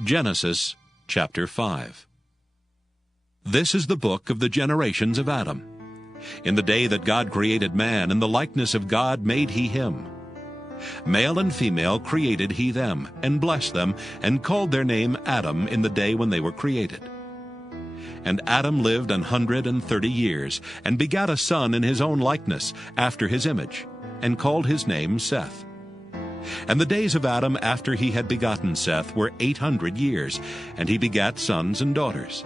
Genesis chapter 5. This is the book of the generations of Adam. In the day that God created man, in the likeness of God made he him. Male and female created he them, and blessed them, and called their name Adam in the day when they were created. And Adam lived 130 years, and begat a son in his own likeness, after his image, and called his name Seth. And the days of Adam after he had begotten Seth were 800 years, and he begat sons and daughters.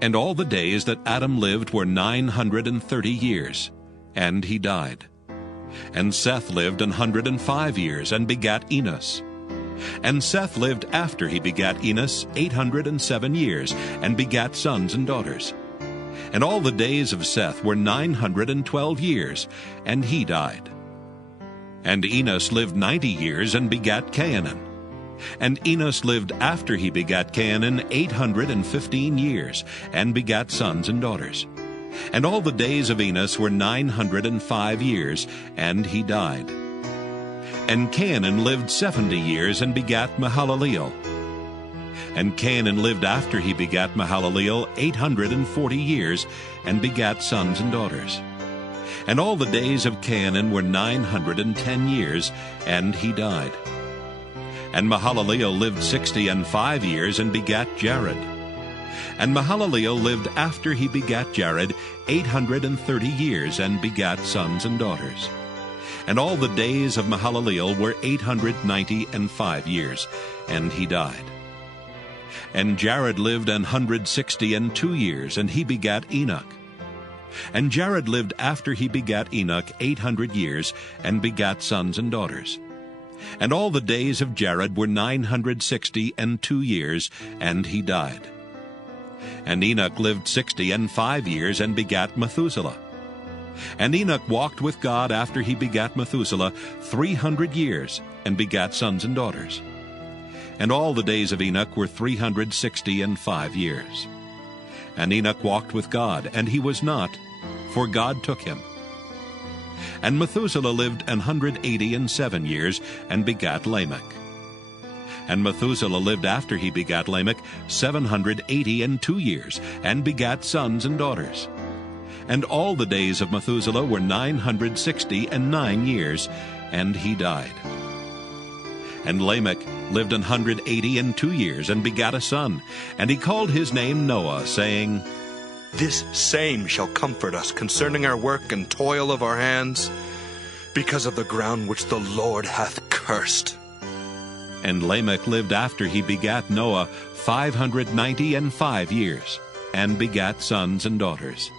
And all the days that Adam lived were 930 years, and he died. And Seth lived 105 years, and begat Enos. And Seth lived after he begat Enos 807 years, and begat sons and daughters. And all the days of Seth were 912 years, and he died. And Enos lived 90 years, and begat Cainan. And Enos lived after he begat Cainan 815 years, and begat sons and daughters. And all the days of Enos were 905 years, and he died. And Cainan lived 70 years, and begat Mahalaleel. And Cainan lived after he begat Mahalaleel 840 years, and begat sons and daughters. And all the days of Cainan were 910 years, and he died. And Mahalaleel lived 65 years, and begat Jared. And Mahalaleel lived after he begat Jared 830 years, and begat sons and daughters. And all the days of Mahalaleel were 895 years, and he died. And Jared lived 162 years, and he begat Enoch. And Jared lived after he begat Enoch 800 years, and begat sons and daughters. And all the days of Jared were 962 years, and he died. And Enoch lived 65 years, and begat Methuselah. And Enoch walked with God after he begat Methuselah 300 years, and begat sons and daughters. And all the days of Enoch were 365 years. And Enoch walked with God, and he was not, for God took him. And Methuselah lived 187 years, and begat Lamech. And Methuselah lived after he begat Lamech 782 years, and begat sons and daughters. And all the days of Methuselah were 969 years, and he died. And Lamech lived 182 years, and begat a son, and he called his name Noah, saying, This same shall comfort us concerning our work and toil of our hands, because of the ground which the Lord hath cursed. And Lamech lived after he begat Noah 595 years, and begat sons and daughters.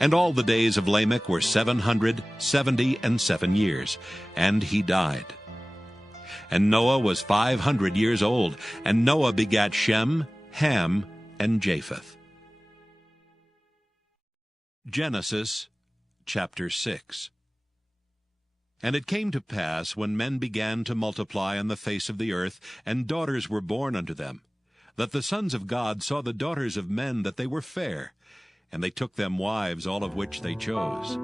And all the days of Lamech were 777 years, and he died. And Noah was 500 years old, and Noah begat Shem, Ham, and Japheth. Genesis chapter 6. And it came to pass, when men began to multiply on the face of the earth, and daughters were born unto them, that the sons of God saw the daughters of men that they were fair, and they took them wives, all of which they chose.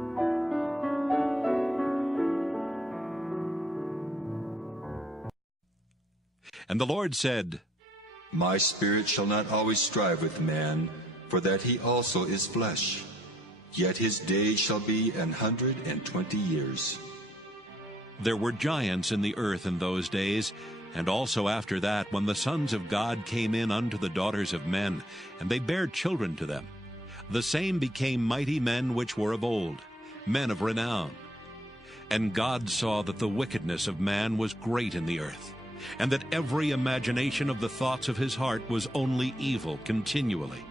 And the Lord said, My spirit shall not always strive with man, for that he also is flesh. Yet his days shall be 120 years. There were giants in the earth in those days, and also after that, when the sons of God came in unto the daughters of men, and they bare children to them. The same became mighty men which were of old, men of renown. And God saw that the wickedness of man was great in the earth, and that every imagination of the thoughts of his heart was only evil continually.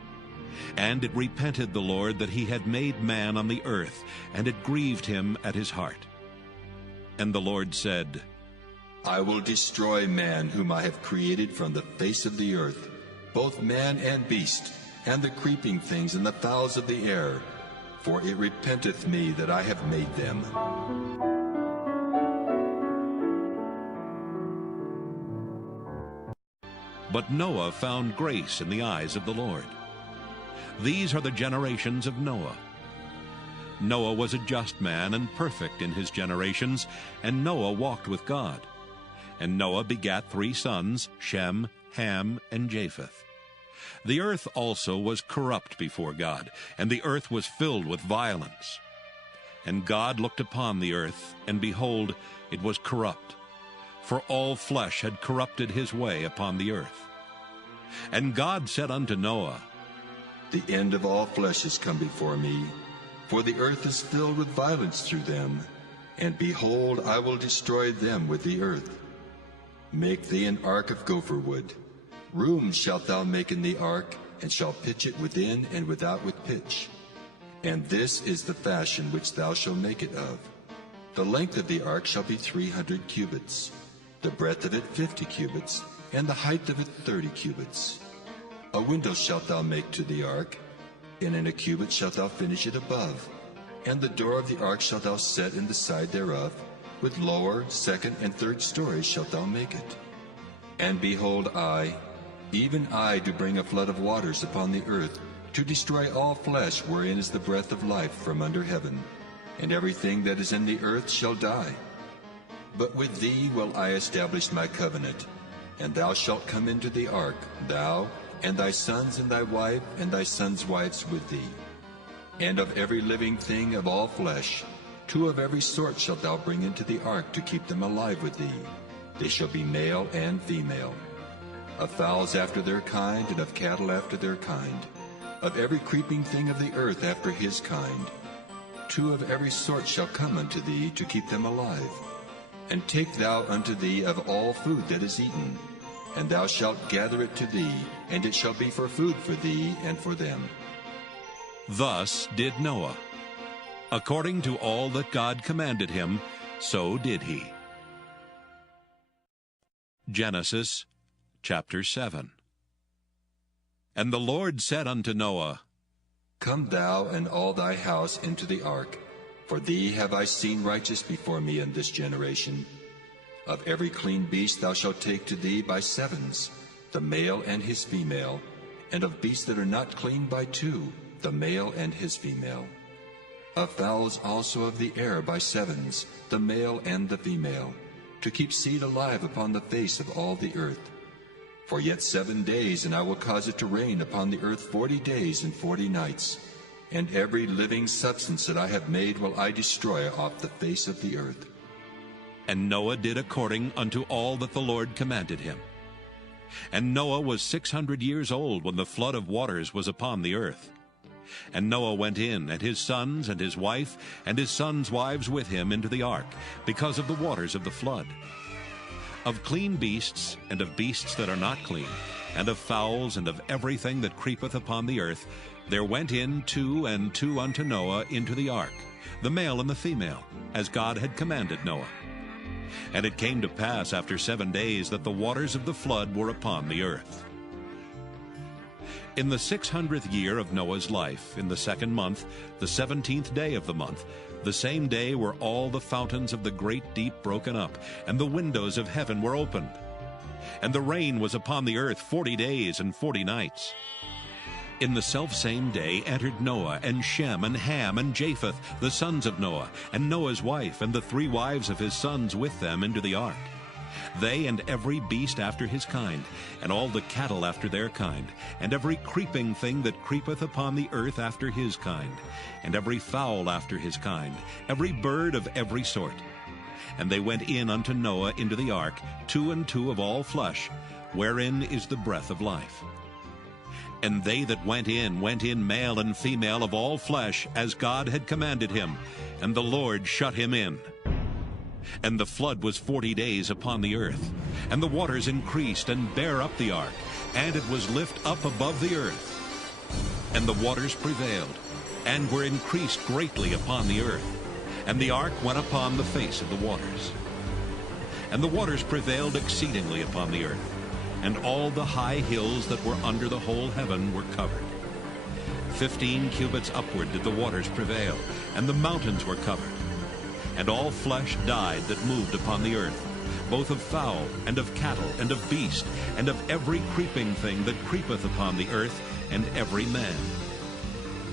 And it repented the Lord that he had made man on the earth, and it grieved him at his heart. And the Lord said, I will destroy man whom I have created from the face of the earth, both man and beast, and the creeping things and the fowls of the air, for it repenteth me that I have made them. But Noah found grace in the eyes of the Lord. These are the generations of Noah. Noah was a just man and perfect in his generations, and Noah walked with God. And Noah begat 3 sons, Shem, Ham, and Japheth. The earth also was corrupt before God, and the earth was filled with violence. And God looked upon the earth, and behold, it was corrupt, for all flesh had corrupted his way upon the earth. And God said unto Noah, The end of all flesh is come before me, for the earth is filled with violence through them, and behold, I will destroy them with the earth. Make thee an ark of gopher wood. Rooms shalt thou make in the ark, and shalt pitch it within and without with pitch. And this is the fashion which thou shalt make it of. The length of the ark shall be 300 cubits, the breadth of it 50 cubits, and the height of it 30 cubits. A window shalt thou make to the ark, and in a cubit shalt thou finish it above. And the door of the ark shalt thou set in the side thereof, with lower, second, and third stories shalt thou make it. And behold, I, even I, do bring a flood of waters upon the earth, to destroy all flesh wherein is the breath of life from under heaven, and everything that is in the earth shall die. But with thee will I establish my covenant, and thou shalt come into the ark, thou, and thy sons, and thy wife, and thy sons' wives with thee. And of every living thing of all flesh, 2 of every sort shalt thou bring into the ark to keep them alive with thee. They shall be male and female. Of fowls after their kind, and of cattle after their kind. Of every creeping thing of the earth after his kind. 2 of every sort shall come unto thee to keep them alive. And take thou unto thee of all food that is eaten, and thou shalt gather it to thee, and it shall be for food for thee and for them. Thus did Noah. According to all that God commanded him, so did he. Genesis chapter 7. And the Lord said unto Noah, Come thou and all thy house into the ark, for thee have I seen righteous before me in this generation. Of every clean beast thou shalt take to thee by 7s, the male and his female, and of beasts that are not clean by 2, the male and his female. Of fowls also of the air by 7s, the male and the female, to keep seed alive upon the face of all the earth. For yet 7 days, and I will cause it to rain upon the earth 40 days and 40 nights, and every living substance that I have made will I destroy off the face of the earth. And Noah did according unto all that the Lord commanded him. And Noah was 600 years old when the flood of waters was upon the earth. And Noah went in, and his sons, and his wife, and his sons' wives with him into the ark, because of the waters of the flood. Of clean beasts, and of beasts that are not clean, and of fowls, and of everything that creepeth upon the earth, there went in 2 and 2 unto Noah into the ark, the male and the female, as God had commanded Noah. And it came to pass after 7 days that the waters of the flood were upon the earth. In the 600th year of Noah's life, in the 2nd month, the 17th day of the month, the same day were all the fountains of the great deep broken up, and the windows of heaven were opened. And the rain was upon the earth 40 days and 40 nights. In the selfsame day entered Noah, and Shem, and Ham, and Japheth, the sons of Noah, and Noah's wife, and the 3 wives of his sons with them into the ark. They and every beast after his kind, and all the cattle after their kind, and every creeping thing that creepeth upon the earth after his kind, and every fowl after his kind, every bird of every sort. And they went in unto Noah into the ark, 2 and 2 of all flesh, wherein is the breath of life. And they that went in male and female of all flesh, as God had commanded him, and the Lord shut him in. And the flood was 40 days upon the earth, and the waters increased and bare up the ark, and it was lift up above the earth. And the waters prevailed, and were increased greatly upon the earth, and the ark went upon the face of the waters. And the waters prevailed exceedingly upon the earth, and all the high hills that were under the whole heaven were covered. 15 cubits upward did the waters prevail, and the mountains were covered. And all flesh died that moved upon the earth, both of fowl, and of cattle, and of beast, and of every creeping thing that creepeth upon the earth, and every man.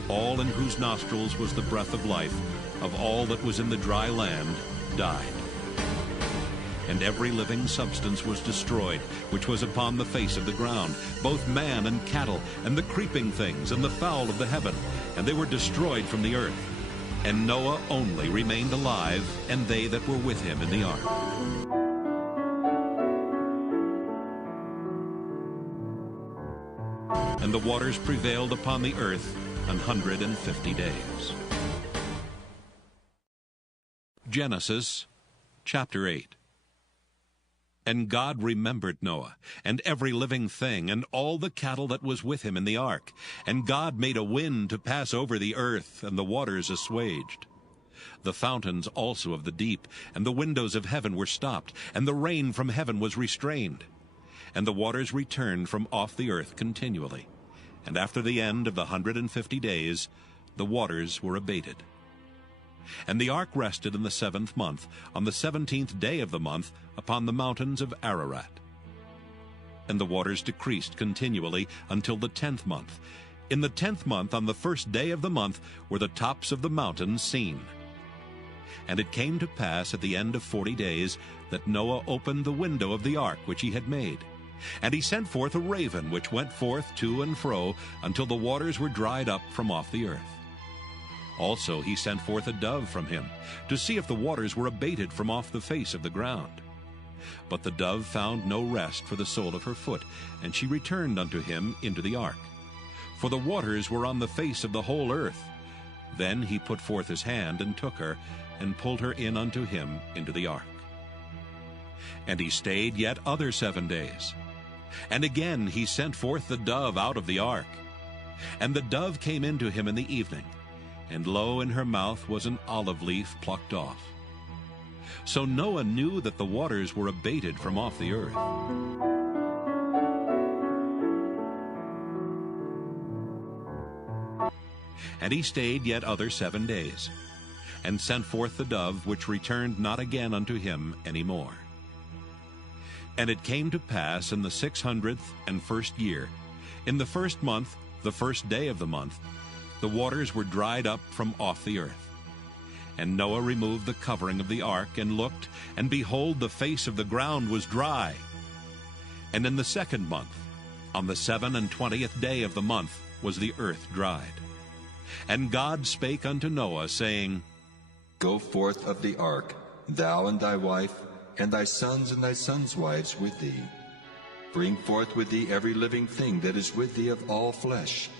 All in whose nostrils was the breath of life, of all that was in the dry land, died. And every living substance was destroyed, which was upon the face of the ground, both man and cattle, and the creeping things, and the fowl of the heaven, and they were destroyed from the earth. And Noah only remained alive, and they that were with him in the ark. And the waters prevailed upon the earth 150 days. Genesis chapter 8. And God remembered Noah, and every living thing, and all the cattle that was with him in the ark. And God made a wind to pass over the earth, and the waters assuaged. The fountains also of the deep, and the windows of heaven were stopped, and the rain from heaven was restrained. And the waters returned from off the earth continually. And after the end of the 150 days, the waters were abated. And the ark rested in the 7th month, on the 17th day of the month, upon the mountains of Ararat. And the waters decreased continually until the 10th month. In the 10th month, on the 1st day of the month, were the tops of the mountains seen. And it came to pass at the end of 40 days that Noah opened the window of the ark which he had made. And he sent forth a raven, which went forth to and fro until the waters were dried up from off the earth. Also he sent forth a dove from him, to see if the waters were abated from off the face of the ground. But the dove found no rest for the sole of her foot, and she returned unto him into the ark. For the waters were on the face of the whole earth. Then he put forth his hand, and took her, and pulled her in unto him into the ark. And he stayed yet other 7 days. And again he sent forth the dove out of the ark. And the dove came into him in the evening, and lo, in her mouth was an olive leaf plucked off. So Noah knew that the waters were abated from off the earth. And he stayed yet other 7 days, and sent forth the dove, which returned not again unto him any more. And it came to pass in the 601st year, in the 1st month, the 1st day of the month, the waters were dried up from off the earth. And Noah removed the covering of the ark, and looked, and behold, the face of the ground was dry. And in the 2nd month, on the 27th day of the month, was the earth dried. And God spake unto Noah, saying, Go forth of the ark, thou and thy wife, and thy sons and thy sons' wives with thee. Bring forth with thee every living thing that is with thee of all flesh,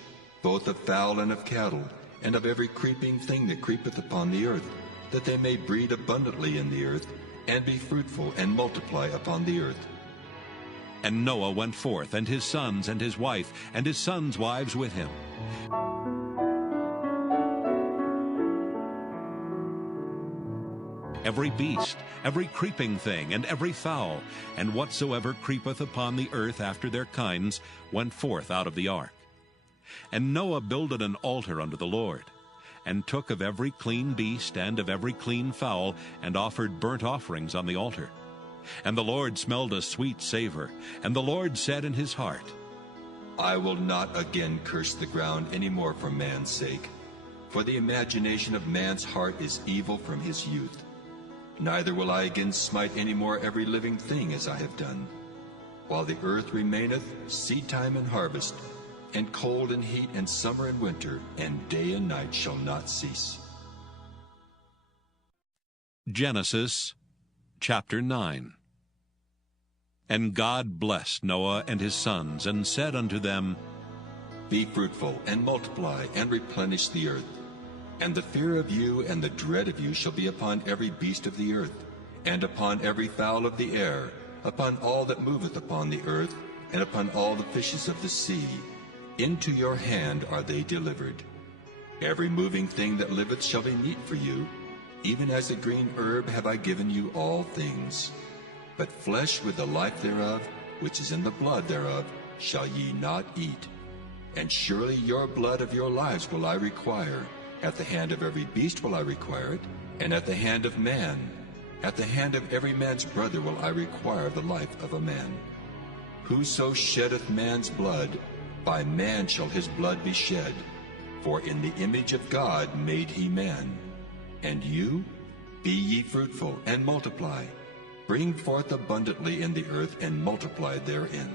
both of fowl and of cattle, and of every creeping thing that creepeth upon the earth, that they may breed abundantly in the earth, and be fruitful, and multiply upon the earth. And Noah went forth, and his sons, and his wife, and his sons' wives with him. Every beast, every creeping thing, and every fowl, and whatsoever creepeth upon the earth after their kinds, went forth out of the ark. And Noah builded an altar unto the Lord, and took of every clean beast and of every clean fowl, and offered burnt offerings on the altar. And the Lord smelled a sweet savor. And the Lord said in his heart, I will not again curse the ground any more for man's sake, for the imagination of man's heart is evil from his youth. Neither will I again smite any more every living thing as I have done. While the earth remaineth, seedtime and harvest, and cold and heat, and summer and winter, and day and night shall not cease. Genesis chapter 9. And God blessed Noah and his sons, and said unto them, Be fruitful, and multiply, and replenish the earth. And the fear of you and the dread of you shall be upon every beast of the earth, and upon every fowl of the air, upon all that moveth upon the earth, and upon all the fishes of the sea. Into your hand are they delivered. Every moving thing that liveth shall be meat for you. Even as a green herb have I given you all things. But flesh with the life thereof, which is in the blood thereof, shall ye not eat. And surely your blood of your lives will I require. At the hand of every beast will I require it, and at the hand of man. At the hand of every man's brother will I require the life of a man. Whoso sheddeth man's blood, by man shall his blood be shed. For in the image of God made he man. And you, be ye fruitful, and multiply. bring forth abundantly in the earth, and multiply therein.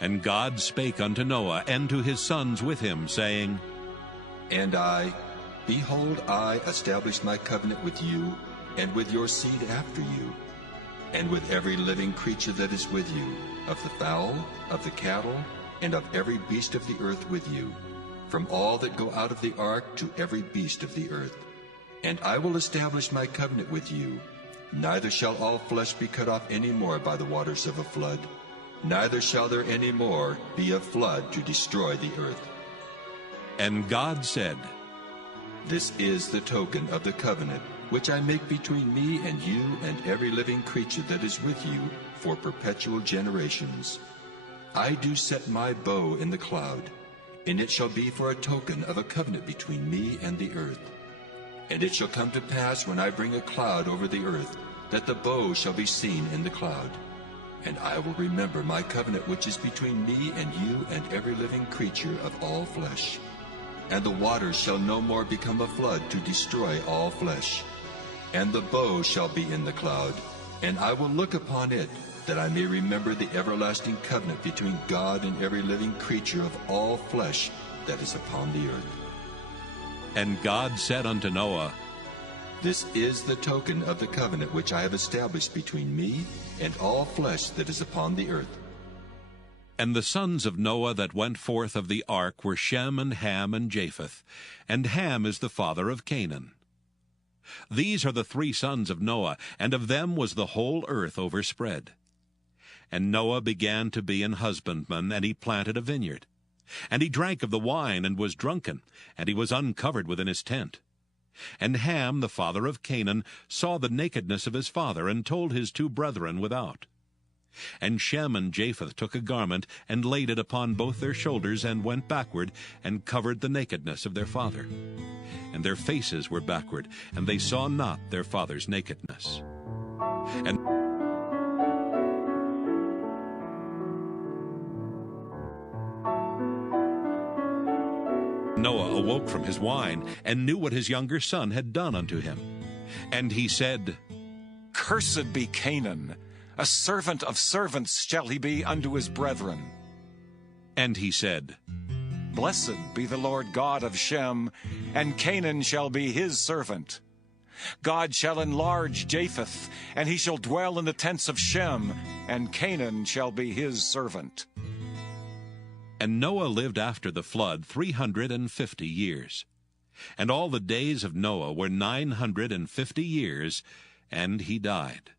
And God spake unto Noah and to his sons with him, saying, And I, behold, I establish my covenant with you, and with your seed after you, and with every living creature that is with you, of the fowl, of the cattle, and of every beast of the earth with you, from all that go out of the ark to every beast of the earth. And I will establish my covenant with you. Neither shall all flesh be cut off any more by the waters of a flood, neither shall there any more be a flood to destroy the earth. And God said, This is the token of the covenant which I make between me and you and every living creature that is with you for perpetual generations. I do set my bow in the cloud, and it shall be for a token of a covenant between me and the earth. And it shall come to pass when I bring a cloud over the earth, that the bow shall be seen in the cloud. And I will remember my covenant which is between me and you and every living creature of all flesh. And the waters shall no more become a flood to destroy all flesh. And the bow shall be in the cloud, and I will look upon it, that I may remember the everlasting covenant between God and every living creature of all flesh that is upon the earth. And God said unto Noah, This is the token of the covenant which I have established between me and all flesh that is upon the earth. And the sons of Noah that went forth of the ark were Shem and Ham and Japheth, and Ham is the father of Canaan. These are the 3 sons of Noah, and of them was the whole earth overspread. And Noah began to be an husbandman, and he planted a vineyard. And he drank of the wine, and was drunken, and he was uncovered within his tent. And Ham, the father of Canaan, saw the nakedness of his father, and told his 2 brethren without. And Shem and Japheth took a garment, and laid it upon both their shoulders, and went backward, and covered the nakedness of their father. And their faces were backward, and they saw not their father's nakedness. And Noah awoke from his wine, and knew what his younger son had done unto him. And he said, Cursed be Canaan, a servant of servants shall he be unto his brethren. And he said, Blessed be the Lord God of Shem, and Canaan shall be his servant. God shall enlarge Japheth, and he shall dwell in the tents of Shem, and Canaan shall be his servant. And Noah lived after the flood 350 years. And all the days of Noah were 950 years, and he died.